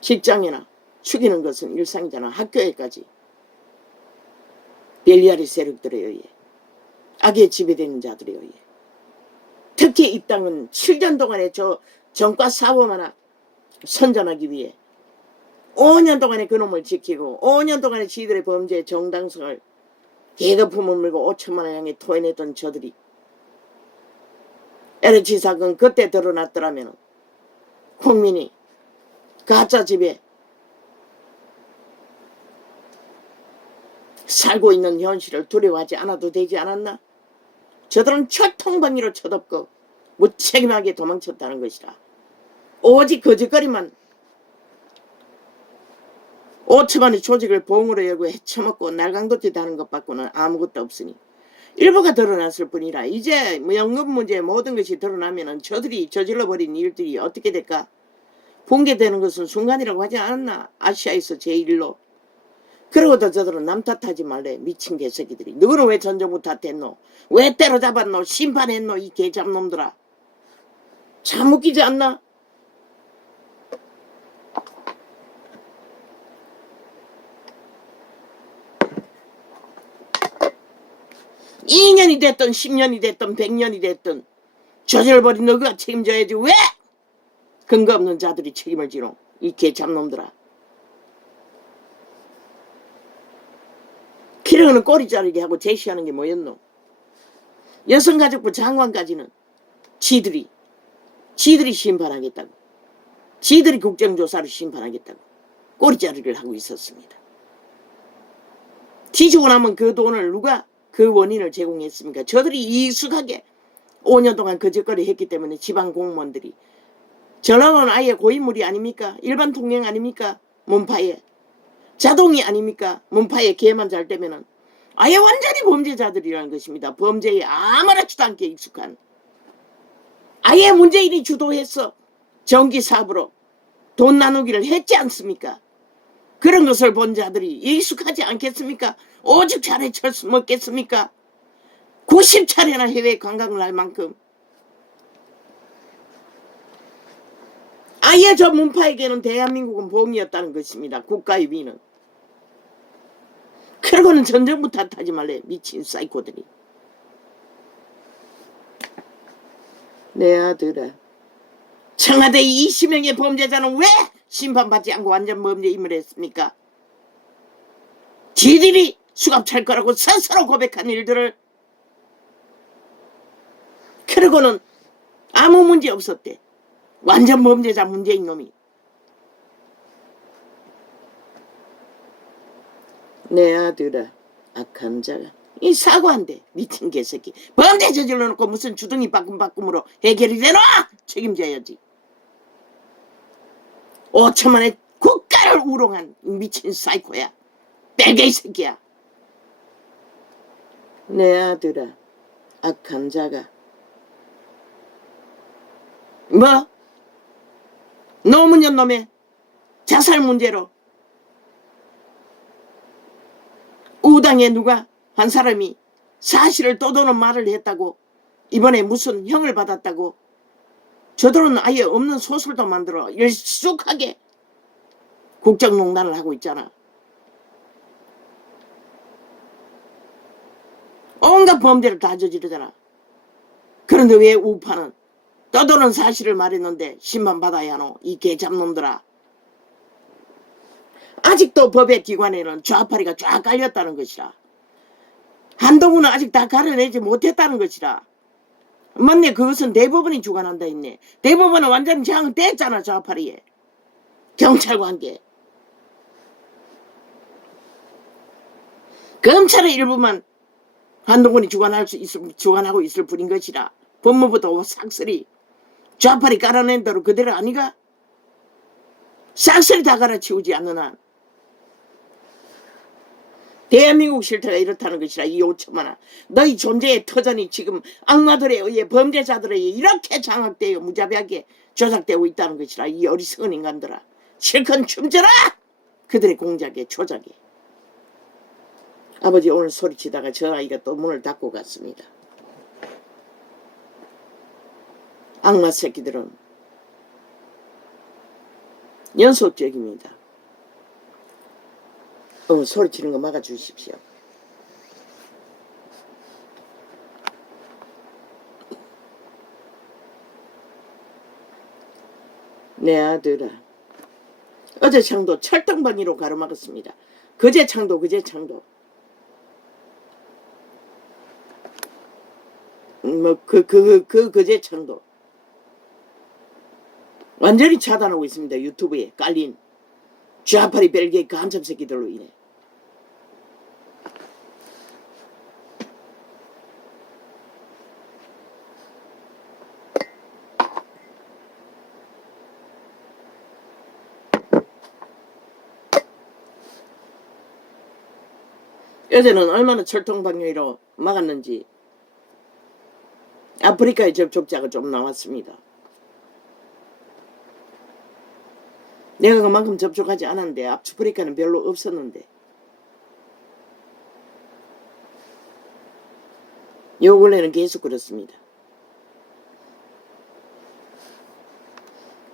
직장이나 죽이는 것은 일상이잖아. 학교에까지. 벨리아리 세력들에 의해, 악에 지배되는 자들에 의해. 특히 이 땅은 7년 동안에 저 정과 사범 하나 선전하기 위해 5년 동안에 그놈을 지키고 5년 동안에 지들의 범죄의 정당성을 계급품을 물고 5천만 원 향해 토해냈던 저들이 LH 사건 그때 드러났더라면 국민이 가짜 집에 살고 있는 현실을 두려워하지 않아도 되지 않았나? 저들은 철통방위로 쳐덮고 무책임하게 도망쳤다는 것이라. 오직 거짓거리만 5천만의 조직을 봉으로 열고 헤쳐먹고 날강도치 다는 것밖에는 아무것도 없으니 일부가 드러났을 뿐이라. 이제 연금 문제 모든 것이 드러나면 저들이 저질러버린 일들이 어떻게 될까? 붕괴되는 것은 순간이라고 하지 않았나? 아시아에서 제1로. 그러고도 저들은 남 탓하지 말래. 미친 개새끼들이. 너는 왜 전정부 탓했노? 왜 때려잡았노? 심판했노? 이 개잡놈들아. 참 웃기지 않나? (2년이) 됐든 10년이 됐든 100년이 됐든 저질러버린 너가 책임져야지. 왜? 근거 없는 자들이 책임을 지노? 이 개잡놈들아. 키르는 꼬리 자르게 하고 제시하는 게 뭐였노? 여성가족부 장관까지는 지들이 심판하겠다고, 지들이 국정조사를 심판하겠다고 꼬리 자르기를 하고 있었습니다. 뒤지고 나면 그 돈을 누가 그 원인을 제공했습니까? 저들이 익숙하게 5년 동안 거짓거리 했기 때문에 지방 공무원들이. 전화는 아예 고인물이 아닙니까? 일반 통행 아닙니까? 문파에 자동이 아닙니까? 문파에 개만 잘 되면은 아예 완전히 범죄자들이라는 것입니다. 범죄에 아무렇지도 않게 익숙한, 아예 문재인이 주도해서 정기사업으로 돈 나누기를 했지 않습니까? 그런 것을 본 자들이 익숙하지 않겠습니까? 오직 차례 철수 먹겠습니까? 90차례나 해외 관광을 할 만큼 아예 저 문파에게는 대한민국은 봉이었다는 것입니다. 국가의 위는. 그러고는 전정부 탓하지 말래. 미친 사이코들이. 내 아들아, 청와대 20명의 범죄자는 왜 심판받지 않고 완전 범죄 인멸했습니까? 지들이 수갑 찰 거라고 스스로 고백한 일들을. 그러고는 아무 문제 없었대. 완전 범죄자 문재인 놈이. 내 아들아, 악한 자가 이 사과한대. 미친 개새끼. 범죄 저질러 놓고 무슨 주둥이 바꿈으로 해결이 되나? 책임져야지. 5천만의 국가를 우롱한 미친 사이코야. 뺄개이 새끼야. 내 아들아, 악한 자가. 뭐? 노무현 놈의 자살 문제로 우당에 누가 한 사람이 사실을 떠도는 말을 했다고 이번에 무슨 형을 받았다고. 저들은 아예 없는 소설도 만들어 일숙하게 국정농단을 하고 있잖아. 온갖 범죄를 다 저지르잖아. 그런데 왜 우파는 떠도는 사실을 말했는데 심판받아야 하노? 이 개잡놈들아. 아직도 법의 기관에는 좌파리가 쫙 깔렸다는 것이라. 한동훈은 아직 다 가려내지 못했다는 것이라. 맞네. 그것은 대법원이 주관한다 했네. 대법원은 완전히 장악됐잖아. 좌파리에. 경찰과 함께. 검찰의 일부만 한동훈이 주관하고 있을 뿐인 것이라. 법무부도 싹쓸이 좌파리 깔아낸 대로 그대로 아니가? 싹쓸이 다 갈아치우지 않는 한 대한민국 실태가 이렇다는 것이라. 이 5천만원 너희 존재의 터전이 지금 악마들에 의해 범죄자들에 의해 이렇게 장악되어 무자비하게 조작되고 있다는 것이라. 이 어리석은 인간들아, 실컷 춤춰라. 그들의 공작에 조작에. 아버지 오늘 소리치다가 저 아이가 또 문을 닫고 갔습니다. 악마 새끼들은 연속적입니다. 소리치는 거 막아주십시오. 내 아들아, 어제 창도 철덩방이로 가로막았습니다. 그제 창도 그제 창도 완전히 차단하고 있습니다. 유튜브에 깔린 좌파리 벨기에 간첩 새끼들로 인해. 어제는 얼마나 철통방뇨로 막았는지 아프리카의 접촉자가 좀 나왔습니다. 내가 그만큼 접촉하지 않았는데 아프리카는 별로 없었는데 요 근래는 계속 그렇습니다.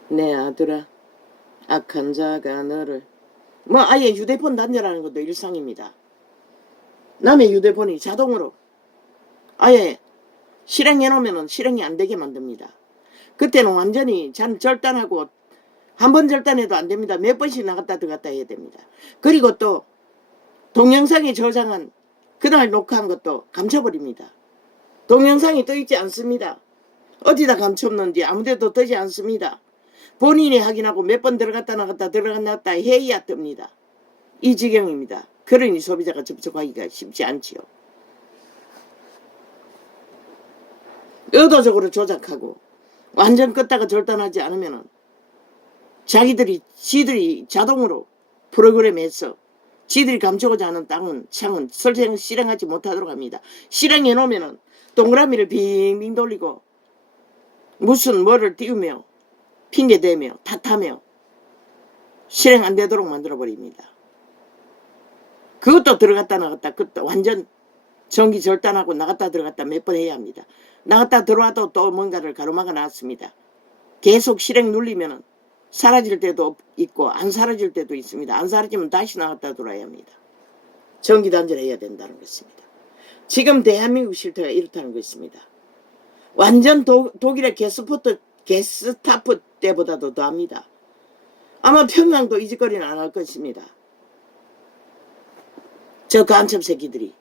내 아들아, 악한 자가 너를 아예 휴대폰 단절하는 것도 일상입니다. 남의 휴대폰이 자동으로 아예 실행해놓으면 실행이 안 되게 만듭니다. 그때는 완전히 절단하고 한 번 절단해도 안 됩니다. 몇 번씩 나갔다 들어갔다 해야 됩니다. 그리고 또 동영상에 저장한 그날 녹화한 것도 감춰버립니다. 동영상이 떠있지 않습니다. 어디다 감췄는지 아무데도 뜨지 않습니다. 본인이 확인하고 몇 번 들어갔다 나갔다 해야 뜹니다. 이 지경입니다. 그러니 소비자가 접촉하기가 쉽지 않지요. 의도적으로 조작하고 완전 껐다가 절단하지 않으면 지들이 자동으로 프로그램에서 지들이 감추고자 하는 창은 실행하지 못하도록 합니다. 실행해 놓으면 동그라미를 빙빙 돌리고 무슨 뭐를 띄우며 핑계대며 탓하며 실행 안 되도록 만들어 버립니다. 그것도 들어갔다 나갔다 그것도 완전 전기 절단하고 나갔다 들어갔다 몇 번 해야 합니다. 나갔다 들어와도 또 뭔가를 가로막아 놨습니다. 계속 실행 눌리면 사라질 때도 있고 안 사라질 때도 있습니다. 안 사라지면 다시 나갔다 들어와야 합니다. 전기 단절해야 된다는 것입니다. 지금 대한민국 실태가 이렇다는 것입니다. 완전 독일의 게스타프 때보다도 더합니다. 아마 평양도 이 짓거리는 안 할 것입니다. 저 간첩 새끼들이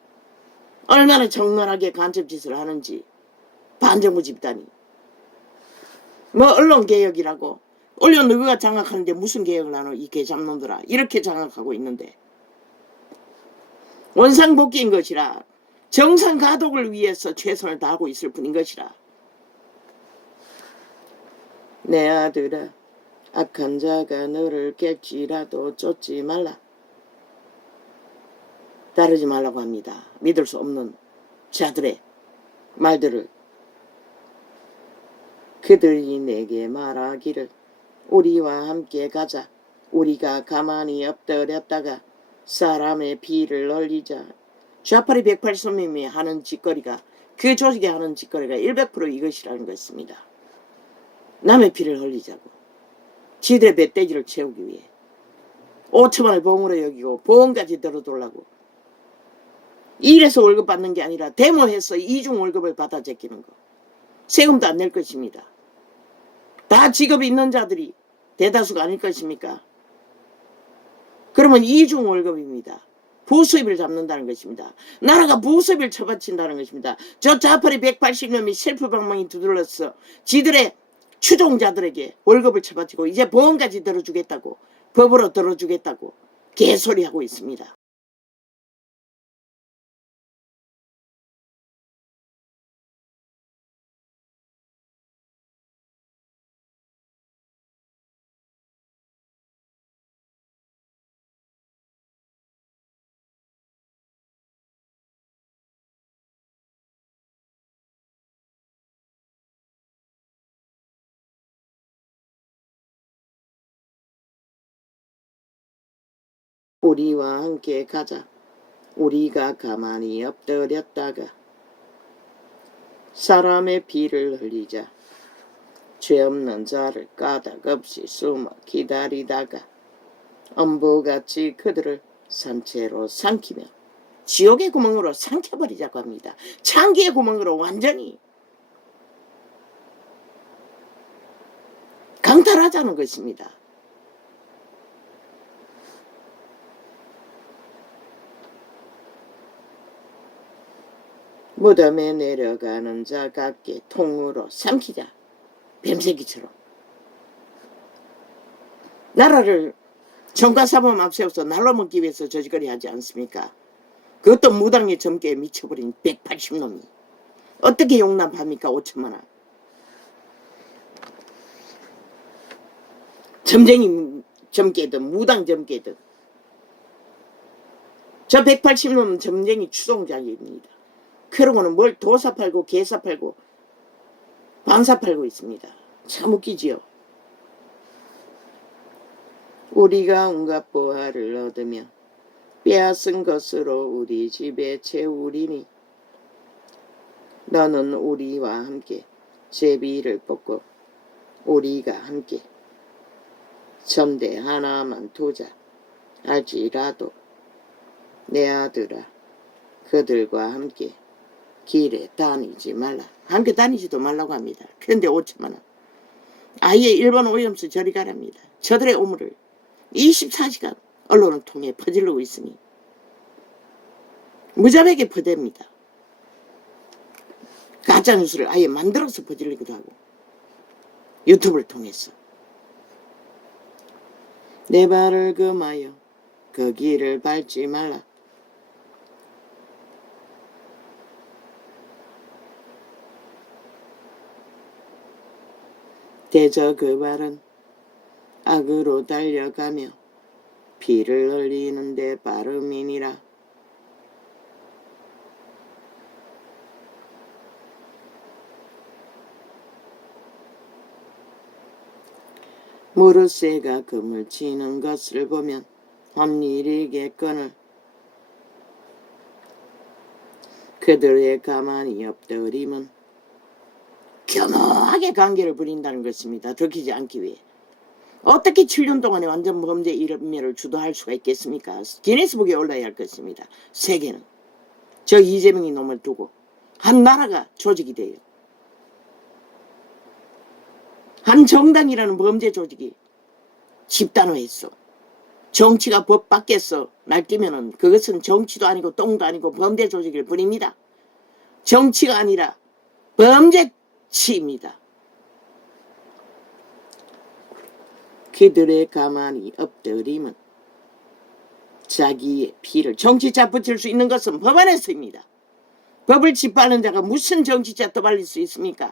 얼마나 정갈하게 간첩 짓을 하는지 반정부 집단이 언론개혁이라고 언론 누구가 장악하는데 무슨 개혁을 하노 이 개잡놈들아 이렇게 장악하고 있는데 원상복귀인 것이라 정상 가독을 위해서 최선을 다하고 있을 뿐인 것이라. 내 아들아, 악한 자가 너를 깰지라도 쫓지 말라. 따르지 말라고 합니다. 믿을 수 없는 자들의 말들을. 그들이 내게 말하기를 우리와 함께 가자. 우리가 가만히 엎드렸다가 사람의 피를 흘리자. 좌파리 180명이 하는 짓거리가 그 조직이 하는 짓거리가 100% 이것이라는 것입니다. 남의 피를 흘리자고. 지들의 멧돼지를 채우기 위해 5천만을 봉으로 여기고 보험까지 들어돌라고. 일해서 월급 받는 게 아니라 데모해서 이중 월급을 받아 제끼는 거. 세금도 안 낼 것입니다. 다 직업이 있는 자들이 대다수가 아닐 것입니까? 그러면 이중 월급입니다. 부수입을 잡는다는 것입니다. 나라가 부수입을 처바친다는 것입니다. 저 좌파리 180명이 셀프 방망이 두들러서 지들의 추종자들에게 월급을 처바치고 이제 보험까지 들어주겠다고 법으로 들어주겠다고 개소리하고 있습니다. 우리와 함께 가자. 우리가 가만히 엎드렸다가 사람의 피를 흘리자. 죄 없는 자를 까닭없이 숨어 기다리다가 엄부같이 그들을 산채로 삼키며 지옥의 구멍으로 삼켜버리자고 합니다. 창기의 구멍으로 완전히 강탈하자는 것입니다. 무덤에 내려가는 자 같게 통으로 삼키자. 뱀새끼처럼. 나라를 정가사범 앞세워서 날로먹기 위해서 저지거리 하지 않습니까? 그것도 무당의 점괘에 미쳐버린 180놈이 어떻게 용납합니까? 5천만 원. 점쟁이 점괘든 무당 점괘든 저 180놈은 점쟁이 추종자입니다. 그러고는 뭘 도사 팔고 개사 팔고 방사 팔고 있습니다. 참 웃기지요. 우리가 온갖 보화를 얻으며 빼앗은 것으로 우리 집에 채우리니 너는 우리와 함께 제비를 뽑고 우리가 함께 전대 하나만 두자 할지라도 내 아들아 그들과 함께 길에 다니지 말라. 함께 다니지도 말라고 합니다. 그런데 5천만 원. 아예 일본 오염수 저리 가랍니다. 저들의 오물을 24시간 언론을 통해 퍼질르고 있으니 무자백에 퍼댑니다. 가짜뉴스를 아예 만들어서 퍼질리기도 하고 유튜브를 통해서 내 발을 금하여 그 길을 밟지 말라. 대저 그 발은 악으로 달려가며 피를 흘리는 데 빠름이니라. 무릇새가 금을 치는 것을 보면 험일이겠거늘 그들의 가만히 엎드림은 겸허하게 관계를 부린다는 것입니다. 들키지 않기 위해. 어떻게 7년 동안에 완전 범죄 일면을 주도할 수가 있겠습니까? 기네스북에 올라야 할 것입니다. 세계는 저 이재명이 놈을 두고 한 나라가 조직이 돼요. 한 정당이라는 범죄 조직이 집단화했어. 정치가 법 밖에서 날뛰면은 그것은 정치도 아니고 똥도 아니고 범죄 조직일 뿐입니다. 정치가 아니라 범죄치입니다. 그들의 가만히 엎드림은 자기의 피를 정치자 붙일 수 있는 것은 법 안에서입니다. 법을 짓밟는 자가 무슨 정치자 떠발릴 수 있습니까?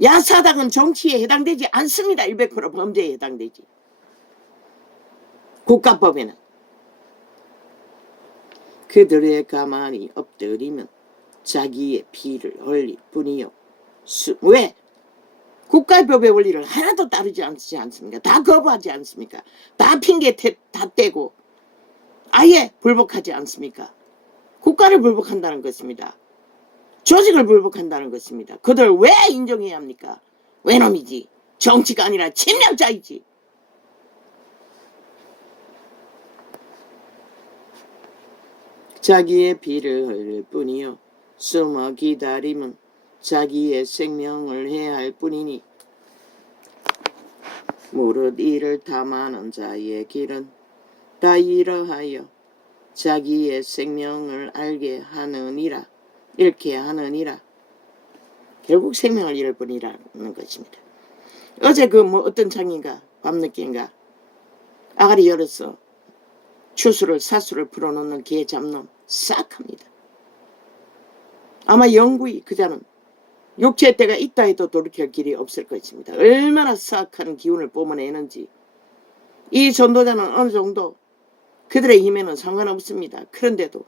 야사당은 정치에 해당되지 않습니다. 100% 범죄에 해당되지. 국가법에는. 그들의 가만히 엎드리면 자기의 피를 흘릴 뿐이요. 왜? 국가법의 원리를 하나도 따르지 않지 않습니까? 다 거부하지 않습니까? 다 핑계 다 떼고 아예 불복하지 않습니까? 국가를 불복한다는 것입니다. 조직을 불복한다는 것입니다. 그들 왜 인정해야 합니까? 외놈이지. 정치가 아니라 침략자이지. 자기의 피를 흘릴 뿐이요 숨어 기다림은 자기의 생명을 해할 뿐이니 무릇 이를 탐하는 자의 길은 다 이러하여 자기의 생명을 알게 하느니라. 잃게 하느니라. 결국 생명을 잃을 뿐이라는 것입니다. 어제 어떤 장인가 밤늦게인가 아가리 열어서 추수를 사수를 풀어놓는 개 잡놈 싹 합니다. 아마 영구히 그자는 육체의 때가 있다 해도 돌이킬 길이 없을 것입니다. 얼마나 싹하는 기운을 뿜어내는지. 이 전도자는 어느 정도 그들의 힘에는 상관없습니다. 그런데도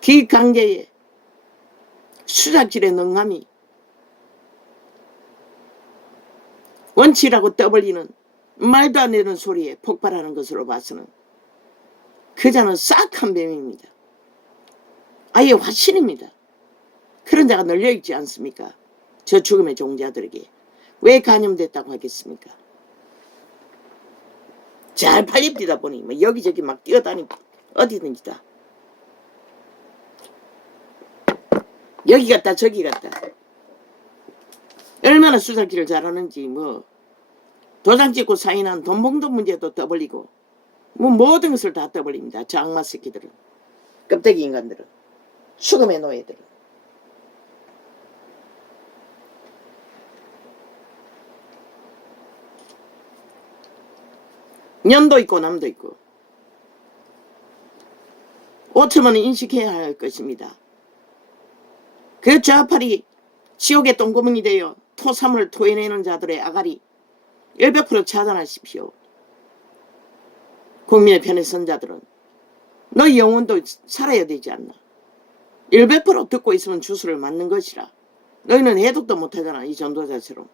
기관계에 수작질의 능함이 원치라고 떠벌리는 말도 안 되는 소리에 폭발하는 것으로 봐서는 그자는 싹한 뱀입니다. 아예 화신입니다. 그런 자가 널려있지 않습니까? 저 죽음의 종자들에게 왜 감염됐다고 하겠습니까? 잘 팔립니다 보니 뭐 여기저기 막 뛰어다니고 어디든지 다 여기 갔다 저기 갔다 얼마나 수사기를 잘하는지 뭐 도장 찍고 사인한 돈봉도 문제도 떠벌리고 뭐 모든 것을 다 떠벌립니다. 저 악마 새끼들은 껍데기 인간들은 수금의 노예들은 년도 있고 남도 있고 5천만은 인식해야 할 것입니다. 그 좌팔이 지옥의 똥구멍이 되어 토사물을 토해내는 자들의 아가리 100% 차단하십시오. 국민의 편에 선 자들은 너희 영혼도 살아야 되지 않나. 100% 듣고 있으면 주술을 맞는 것이라. 너희는 해독도 못하잖아. 이 전도자처럼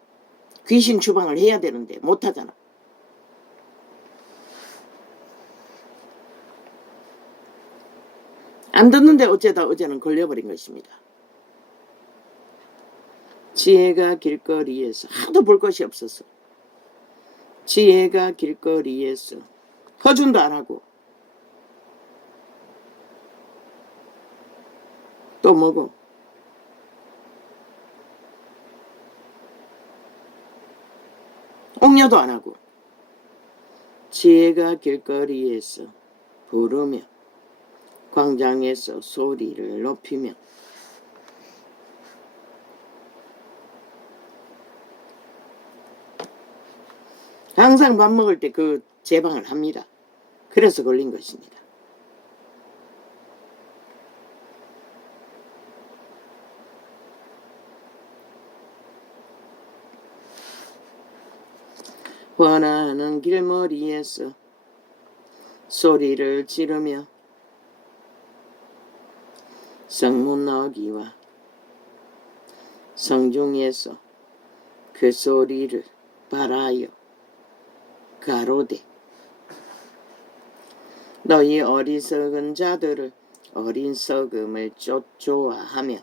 귀신 주방을 해야 되는데 못하잖아. 안 듣는데 어째다 어제는 걸려버린 것입니다. 지혜가 길거리에서 하도 볼 것이 없었어. 지혜가 길거리에서 허준도 안 하고 또 뭐고 옥녀도 안 하고 지혜가 길거리에서 부르며 광장에서 소리를 높이며 항상 밥 먹을 때 그 제방을 합니다. 그래서 걸린 것입니다. 원하는 길머리에서 소리를 지르며 성문너기와 성중에서 그 소리를 바라여 가로되 너희 어리석은 자들을 어린 썩음을 쫓조아하며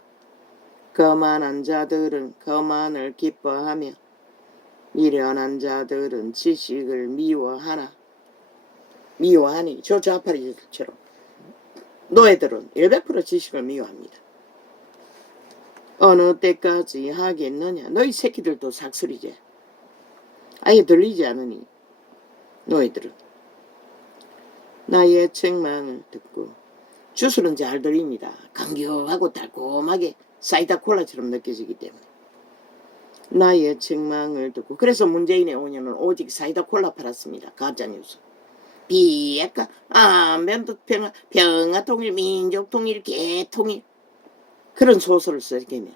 거만한 자들은 거만을 기뻐하며 미련한 자들은 지식을 미워하니 저 좌파리들처럼 노예들은 100% 지식을 미워합니다. 어느 때까지 하겠느냐. 너희 새끼들도 삭슬이지. 아예 들리지 않으니 노예들은 나의 책망을 듣고 주술은 잘 들립니다. 감격하고 달콤하게 사이다 콜라처럼 느껴지기 때문에 나의 책망을 듣고 그래서 문재인의 5년은 오직 사이다 콜라 팔았습니다. 가짜뉴스 비핵화 평화 통일 민족 통일 개통일 그런 소설을 쓰게며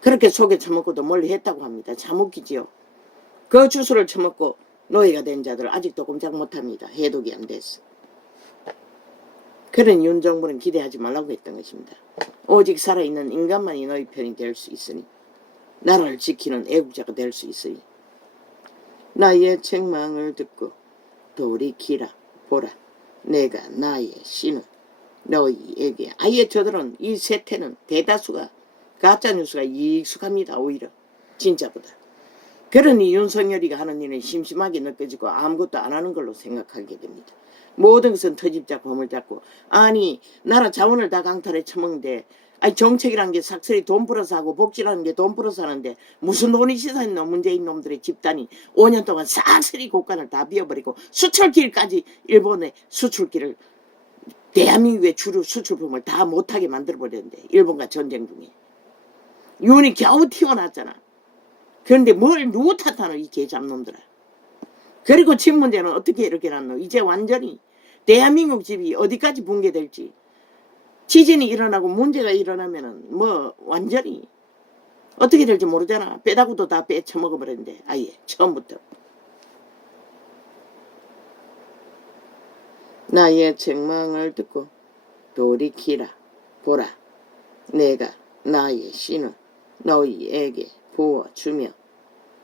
그렇게 속에 처먹고도 멀리 했다고 합니다. 참 웃기지요. 그 주술을 처먹고 노예가 된 자들 아직도 꼼짝 못합니다. 해독이 안 됐어. 그런 윤 정부는 기대하지 말라고 했던 것입니다. 오직 살아있는 인간만이 너희 편이 될 수 있으니 나라를 지키는 애국자가 될 수 있으니 나의 책망을 듣고 돌이키라 보라 내가 나의 신은 너희에게 아예 저들은 이 세태는 대다수가 가짜뉴스가 익숙합니다. 오히려 진짜보다. 그러니 윤석열이가 하는 일은 심심하게 느껴지고 아무것도 안 하는 걸로 생각하게 됩니다. 모든 것은 터집잡고 허물잡고 아니 나라 자원을 다 강탈해 처먹는데 아니 정책이란 게 삭슬이 돈 벌어서 하고 복지라는 게 돈 벌어서 하는데 무슨 돈이 시사했노. 문재인 놈들의 집단이 5년 동안 싹쓸이 곳간을 다 비워버리고 수출길까지 일본의 수출길을 대한민국의 주류 수출품을 다 못하게 만들어버렸는데 일본과 전쟁 중에 윤이 겨우 튀어났잖아. 그런데 뭘 누구 탓하노 이 개잡놈들아. 그리고 집 문제는 어떻게 이렇게 났노. 이제 완전히 대한민국 집이 어디까지 붕괴될지 지진이 일어나고 문제가 일어나면은 뭐 완전히 어떻게 될지 모르잖아. 빼다구도 다 빼쳐먹어버렸는데 아예 처음부터. 나의 책망을 듣고 돌이키라 보라 내가 나의 신을 너희에게 부어주며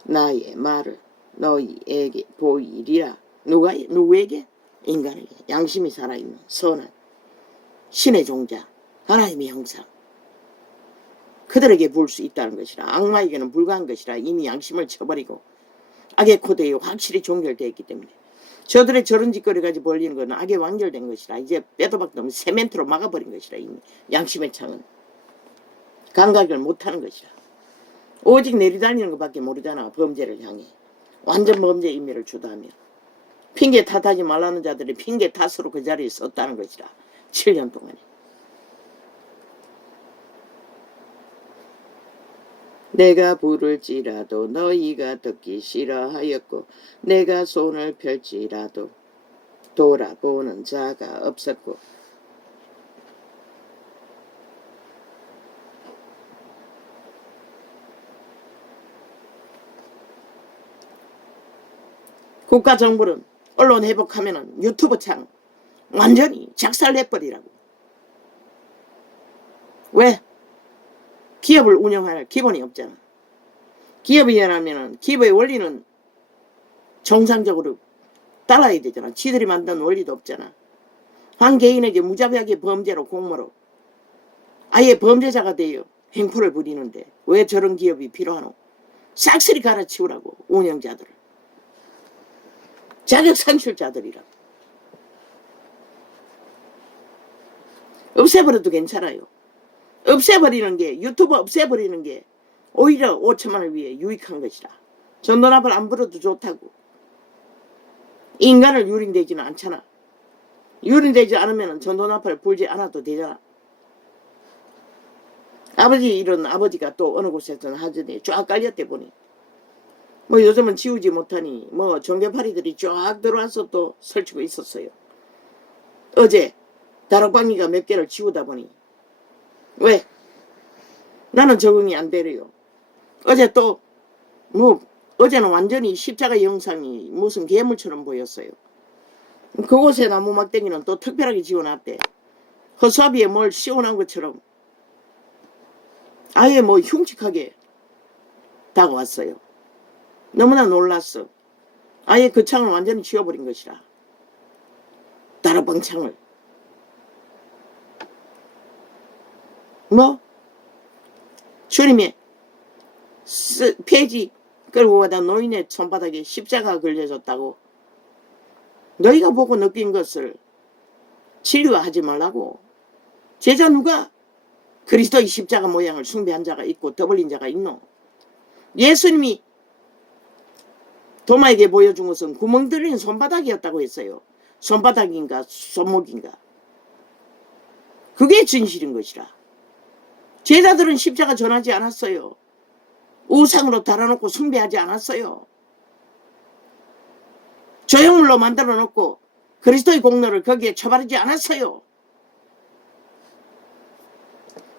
나의 말을 너희에게 보이리라. 누구에게? 인간에게. 양심이 살아있는 선한 신의 종자 하나님의 형상 그들에게 부을 수 있다는 것이라. 악마에게는 불가한 것이라. 이미 양심을 쳐버리고 악의 코드에 확실히 종결되어 있기 때문에 저들의 저런 짓거리 가지고 벌리는 것은 악에 완결된 것이라. 이제 빼도 박도 없는 세멘트로 막아버린 것이라. 이미 양심의 창은 감각을 못하는 것이라. 오직 내리다니는 것밖에 모르잖아. 범죄를 향해 완전 범죄 인멸을 주도하며 핑계 탓하지 말라는 자들이 핑계 탓으로 그 자리에 섰다는 것이라. 7년 동안에. 내가 부를지라도 너희가 듣기 싫어하였고 내가 손을 펼지라도 돌아보는 자가 없었고 국가정부는 언론 회복하면은 유튜브 창 완전히 작살내버리라고. 왜? 기업을 운영할 기본이 없잖아. 기업이라면은 기업의 원리는 정상적으로 따라야 되잖아. 지들이 만든 원리도 없잖아. 한 개인에게 무자비하게 범죄로 공모로 아예 범죄자가 되어 행포를 부리는데 왜 저런 기업이 필요하노? 싹쓸이 갈아치우라고. 운영자들을. 자격 산출자들이라고. 없애버려도 괜찮아요. 없애버리는 게 유튜브 없애버리는 게 오히려 5천만을 위해 유익한 것이라. 전두환을 안 불어도 좋다고. 인간을 유린되지는 않잖아. 유린되지 않으면 전두환을 불지 않아도 되잖아. 아버지 이런 아버지가 또 어느 곳에서는 하전에 쫙 깔렸대 보니 뭐 요즘은 지우지 못하니 뭐 종교파리들이 쫙 들어와서 또 설치고 있었어요. 어제 다락방이가 몇 개를 지우다 보니 왜? 나는 적응이 안 되래요. 어제 또 뭐 어제는 완전히 십자가 영상이 무슨 괴물처럼 보였어요. 그곳에 나무 막대기는 또 특별하게 지어놨대. 허수아비에 뭘 씌워놓은 것처럼 아예 뭐 흉측하게 다가왔어요. 너무나 놀랐어. 아예 그 창을 완전히 지워버린 것이라. 다락방 창을. 뭐? 주님의 폐지 끌고 가다 노인의 손바닥에 십자가가 걸려졌다고. 너희가 보고 느낀 것을 진리화하지 말라고. 제자 누가 그리스도의 십자가 모양을 숭배한 자가 있고 떠벌린 자가 있노? 예수님이 도마에게 보여준 것은 구멍 뚫린 손바닥이었다고 했어요. 손바닥인가 손목인가. 그게 진실인 것이라. 제자들은 십자가 전하지 않았어요. 우상으로 달아놓고 숭배하지 않았어요. 조형물로 만들어 놓고 그리스도의 공로를 거기에 처바르지 않았어요.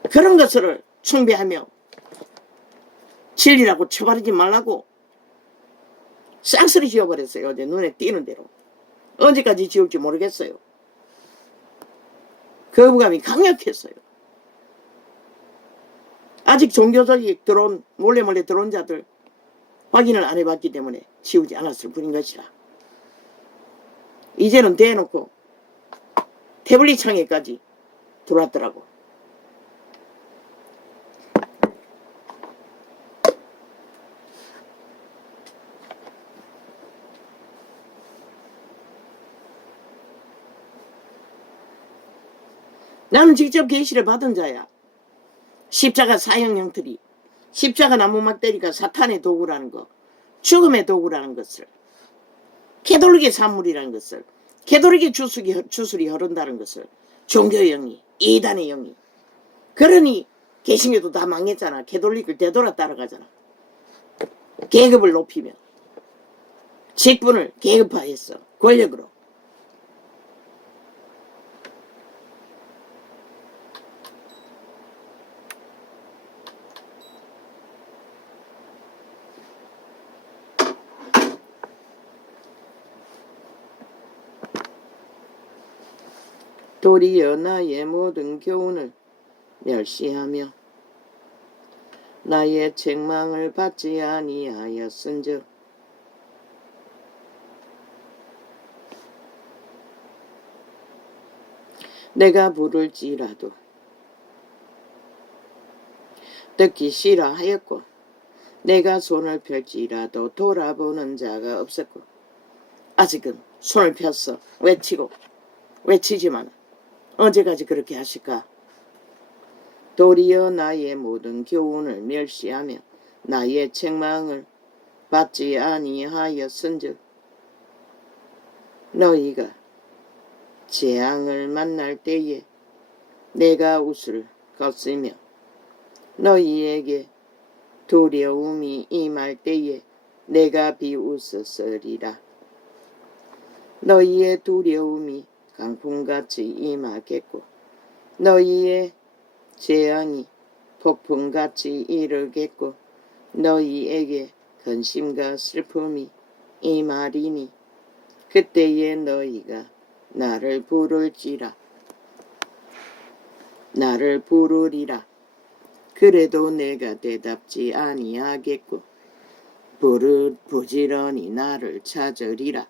그런 것을 숭배하며 진리라고 처바르지 말라고 싹쓸이 지워버렸어요. 어제 눈에 띄는 대로. 언제까지 지울지 모르겠어요. 거부감이 강력했어요. 아직 종교적이 들어온 몰래 들어온 자들 확인을 안 해봤기 때문에 지우지 않았을 뿐인 것이라. 이제는 대놓고 태블릿 창에까지 들어왔더라고. 나는 직접 계시를 받은 자야. 십자가 사형 형틀이 십자가 나무 막대기가 사탄의 도구라는 거, 죽음의 도구라는 것을, 캐톨릭의 산물이라는 것을, 캐톨릭의 주술이 흐른다는 것을, 종교의 영이, 이단의 영이. 그러니 개신교도 다 망했잖아. 캐톨릭을 되돌아 따라가잖아. 계급을 높이며 직분을 계급화했어. 권력으로. 도리어 나의 모든 교훈을 멸시하며 나의 책망을 받지 아니하였은즉 내가 부를지라도 듣기 싫어하였고 내가 손을 펼지라도 돌아보는 자가 없었고 아직은 손을 폈어 외치지만 언제까지 그렇게 하실까? 도리어 나의 모든 교훈을 멸시하며 나의 책망을 받지 아니하였은즉 너희가 재앙을 만날 때에 내가 웃을 것이며 너희에게 두려움이 임할 때에 내가 비웃었으리라. 너희의 두려움이 강풍같이 임하겠고 너희의 재앙이 폭풍같이 이르겠고 너희에게 근심과 슬픔이 임하리니 그때에 너희가 나를 부르리라. 그래도 내가 대답지 아니하겠고 부지런히 나를 찾으리라.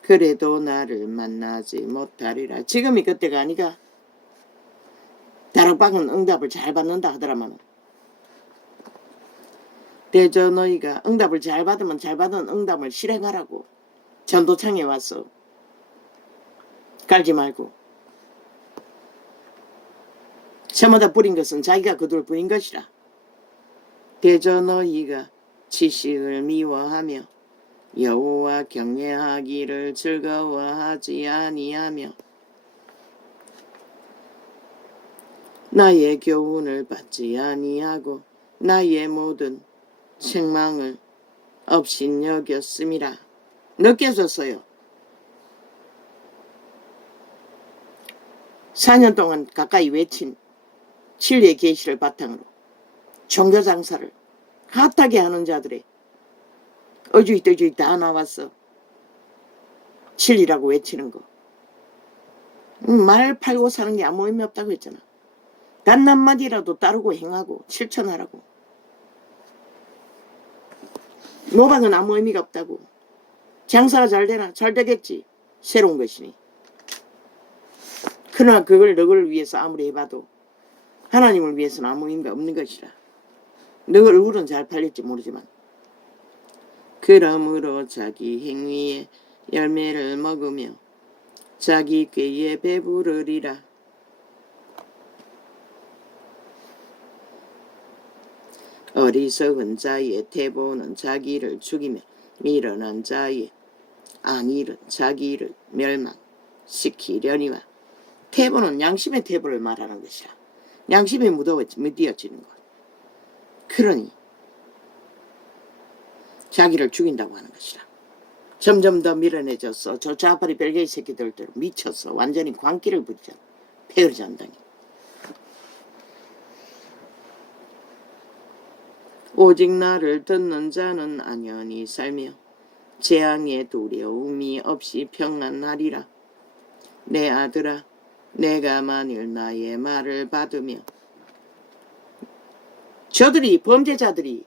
그래도 나를 만나지 못하리라. 지금이 그때가 아니가. 다락방은 응답을 잘 받는다 하더라만 대저 너희가 응답을 잘 받으면 잘 받은 응답을 실행하라고. 전도창에 와서 깔지 말고 저마다 부린 것은 자기가 그들 부린 것이라. 대저 너희가 지식을 미워하며 여호와 경외하기를 즐거워하지 아니하며 나의 교훈을 받지 아니하고 나의 모든 책망을 업신여겼음이라. 느껴졌어요. 4년 동안 가까이 외친 진리의 계시를 바탕으로 종교장사를 핫하게 하는 자들의 어주이떠주이 다 나왔어. 진리라고 외치는 거. 말 팔고 사는 게 아무 의미 없다고 했잖아. 단 한마디라도 따르고 행하고 실천하라고. 모방은 아무 의미가 없다고. 장사가 잘 되나? 잘 되겠지. 새로운 것이니. 그러나 그걸 너를 위해서 아무리 해봐도 하나님을 위해서는 아무 의미가 없는 것이라. 너 얼굴은 잘 팔릴지 모르지만 그러므로 자기 행위의 열매를 먹으며 자기 꾀에 배부르리라. 어리석은 자의 태보는 자기를 죽이며 미련한 자의 안일은 자기를 멸망시키려니와. 태보는 양심의 태보를 말하는 것이라. 양심이 무뎌지는 것. 그러니 자기를 죽인다고 하는 것이라. 점점 더 미련해졌어. 저 좌파리 별개의 새끼들도 미쳤어. 완전히 광기를 부리잖아. 폐허리 잔당이. 오직 나를 듣는 자는 안연히 살며 재앙의 두려움이 없이 평안하리라. 내 아들아, 내가 만일 나의 말을 받으며 저들이 범죄자들이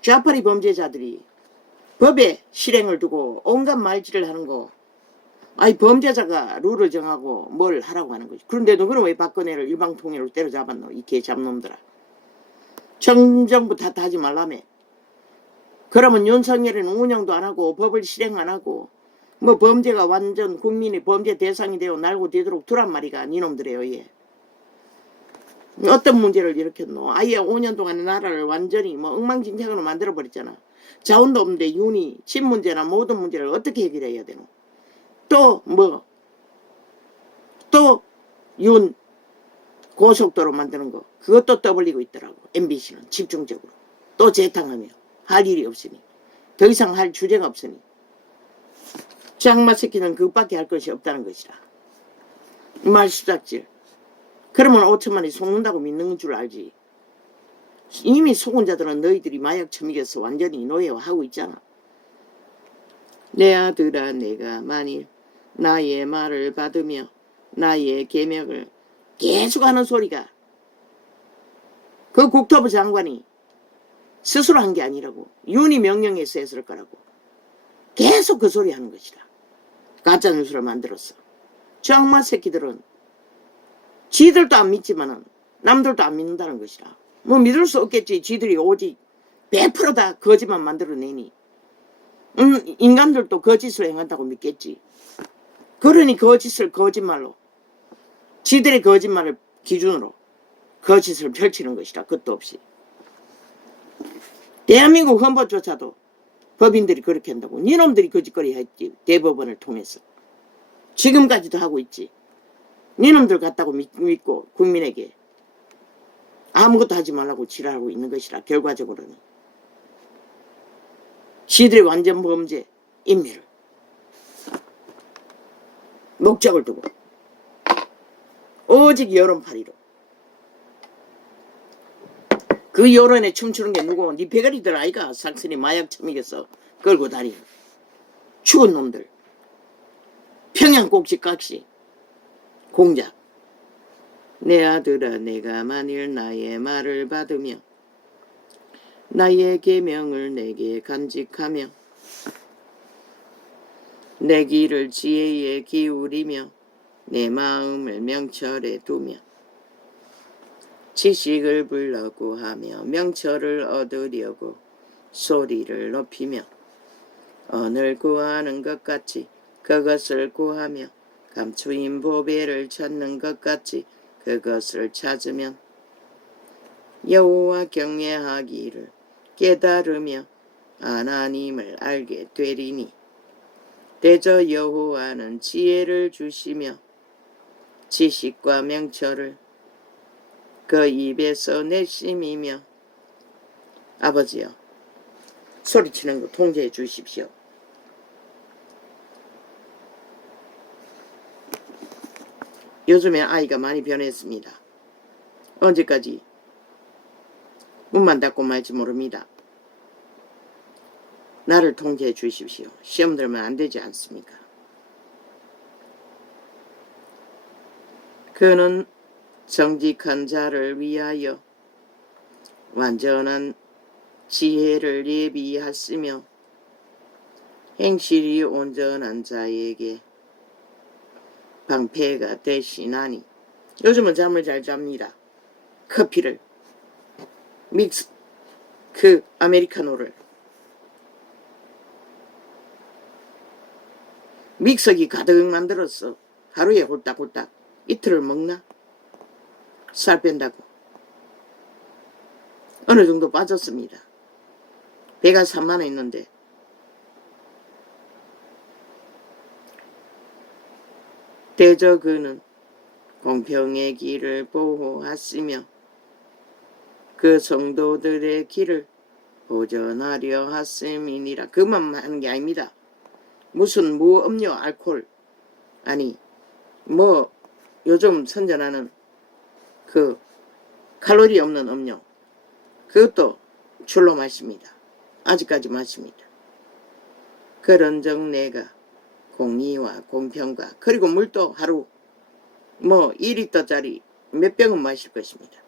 좌파리 범죄자들이 법에 실행을 두고 온갖 말질을 하는 거. 아니 범죄자가 룰을 정하고 뭘 하라고 하는 거지. 그런데도 그럼 왜 박근혜를 일방통일로 때려잡았노? 이 개잡놈들아. 정정부 탓하지 말라며. 그러면 윤석열은 운영도 안 하고 법을 실행 안 하고 뭐 범죄가 완전 국민의 범죄 대상이 되어 날고 되도록 두란 말이가 니놈들에 의해. 어떤 문제를 일으켰노? 아예 5년 동안 나라를 완전히 뭐 엉망진창으로 만들어버렸잖아. 자원도 없는데 윤이 집 문제나 모든 문제를 어떻게 해결해야 되노? 또 윤 고속도로 만드는 거 그것도 떠벌리고 있더라고. MBC는 집중적으로 또 재탕하며 할 일이 없으니 더 이상 할 주제가 없으니 장마 새끼는 그것밖에 할 것이 없다는 것이라. 말수작질. 그러면 5천만이 속는다고 믿는 줄 알지. 이미 속은 자들은 너희들이 마약 처먹여서 완전히 노예화하고 있잖아. 내 아들아, 내가 만일 나의 말을 받으며 나의 계명을 계속하는 소리가 그 국토부 장관이 스스로 한 게 아니라고. 윤이 명령해서 했을 거라고. 계속 그 소리 하는 것이다. 가짜뉴스를 만들었어. 정말 새끼들은 지들도 안 믿지만은 남들도 안 믿는다는 것이라. 뭐 믿을 수 없겠지. 지들이 오직 100%다 거짓만 만들어내니. 인간들도 거짓을 행한다고 믿겠지. 그러니 거짓을 거짓말로, 지들의 거짓말을 기준으로 거짓을 펼치는 것이라. 끝도 없이. 대한민국 헌법조차도 법인들이 그렇게 한다고. 니놈들이 거짓거리 했지. 대법원을 통해서. 지금까지도 하고 있지. 니놈들 같다고 믿고 국민에게 아무것도 하지 말라고 지랄하고 있는 것이라. 결과적으로는 지들의 완전 범죄 인멸을 목적을 두고 오직 여론파리로. 그 여론에 춤추는 게 누구? 니 배가리들 아이가. 삭슨이 마약 처먹여서 끌고 다니는 추운 놈들. 평양 꼭지깍시 공작. 내 아들아, 내가 만일 나의 말을 받으며 나의 계명을 내게 간직하며 내 귀를 지혜에 기울이며 내 마음을 명철에 두며 지식을 불러고 하며 명철을 얻으려고 소리를 높이며 언을 구하는 것 같이 그것을 구하며 감추인 보배를 찾는 것 같이 그것을 찾으면 여호와 경외하기를 깨달으며 하나님을 알게 되리니 대저 여호와는 지혜를 주시며 지식과 명철을 그 입에서 내심이며. 아버지여, 소리치는 거 통제해 주십시오. 요즘에 아이가 많이 변했습니다. 언제까지 문만 닫고 말지 모릅니다. 나를 통제해 주십시오. 시험 들면 안 되지 않습니까? 그는 정직한 자를 위하여 완전한 지혜를 예비하시며 행실이 온전한 자에게 방패가 되시나니. 요즘은 잠을 잘 잡니다. 커피를 믹스 아메리카노를 믹서기 가득 만들었어. 하루에 홀딱홀딱 이틀을 먹나? 살 뺀다고. 어느 정도 빠졌습니다. 배가 3만 원 있는데. 대저 그는 공평의 길을 보호하시며 그 성도들의 길을 보전하려 하심이니라. 그만 하는 게 아닙니다. 무슨 무음료 알코올 아니 뭐 요즘 선전하는 그 칼로리 없는 음료 그것도 줄로 마십니다. 아직까지 마십니다. 그런즉 내가 공의와 공평과 그리고 물도 하루 뭐 2리터짜리 몇 병은 마실 것입니다.